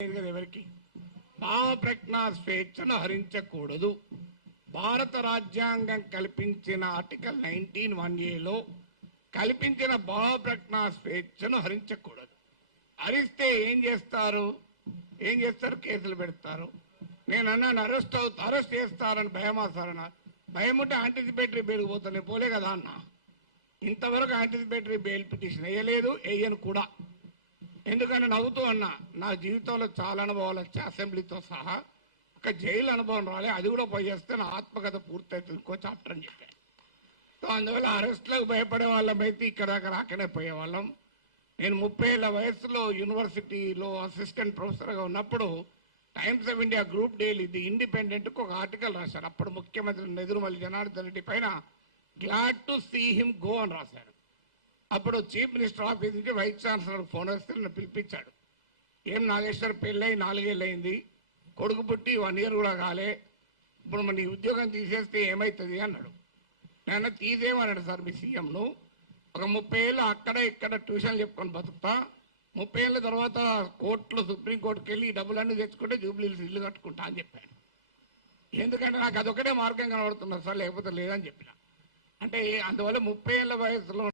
ఎవరికి భావ ప్రజ్ఞా స్వేచ్ఛను హరించకూడదు. భారత రాజ్యాంగం కల్పించిన ఆర్టికల్ 19(1)A కల్పించిన భావ ప్రజ్ఞా స్వేచ్ఛను హరించకూడదు. హరిస్తే ఏం చేస్తారు? కేసులు పెడతారు. నేను అన్నాను అరెస్ట్ చేస్తారని భయమా సార్ అన్న. భయం ఉంటే యాంటిసిపేటరీ బెయిల్ పోతాను, పోలే కదా అన్న. ఇంతవరకు యాంటిసిపేటరీ బెయిల్ పిటిషన్ వేయలేదు, వేయను కూడా. ఎందుకంటే నవ్వుతూ అన్నా, నా జీవితంలో చాలా అనుభవాలు వచ్చాయి, అసెంబ్లీతో సహా. ఒక జైలు అనుభవం రాలే, అది కూడా పోయి చేస్తే నా ఆత్మకథ పూర్తవుతుంది, ఇంకో చాప్టర్ అని చెప్పాను. సో అందువల్ల అరెస్ట్లకు భయపడే వాళ్ళమైతే ఇక్కడ దాకా రాకనే పోయేవాళ్ళం. నేను 30 ఏళ్ల వయసులో యూనివర్సిటీలో అసిస్టెంట్ ప్రొఫెసర్గా ఉన్నప్పుడు Times of India group daily the ఇండిపెండెంట్కు ఒక ఆర్టికల్ రాశారు. అప్పుడు ముఖ్యమంత్రి నెదురుమల్లి జనార్దన్ రెడ్డి పైన glad to see him go అని రాశారు. అప్పుడు చీఫ్ మినిస్టర్ ఆఫీస్ నుంచి వైస్ ఛాన్సలర్ ఫోన్ వస్తే నన్ను పిలిపించాడు. ఏం నాగేశ్వర్, పెళ్ళై 4 ఏళ్ళు అయింది, కొడుకు పుట్టి 1 year కూడా కాలే, ఇప్పుడు మన ఈ ఉద్యోగం తీసేస్తే ఏమవుతుంది అన్నాడు. నేను తీసేయమన్నాడు సార్ మీ సీఎంను. ఒక 30 ఏళ్ళు అక్కడ ఇక్కడ ట్యూషన్లు చెప్పుకొని బతుకుతా, 30 ఏళ్ళ తర్వాత కోర్టులో సుప్రీంకోర్టుకి వెళ్ళి ఈ డబ్బులన్నీ తెచ్చుకుంటే జూబ్లీహిల్స్ ఇల్లు కట్టుకుంటా అని చెప్పాను. ఎందుకంటే నాకు అదొకటే మార్గం కనబడుతున్నారు సార్, లేకపోతే లేదని చెప్పిన. అంటే అందువల్ల 30 ఏళ్ళ వయసులో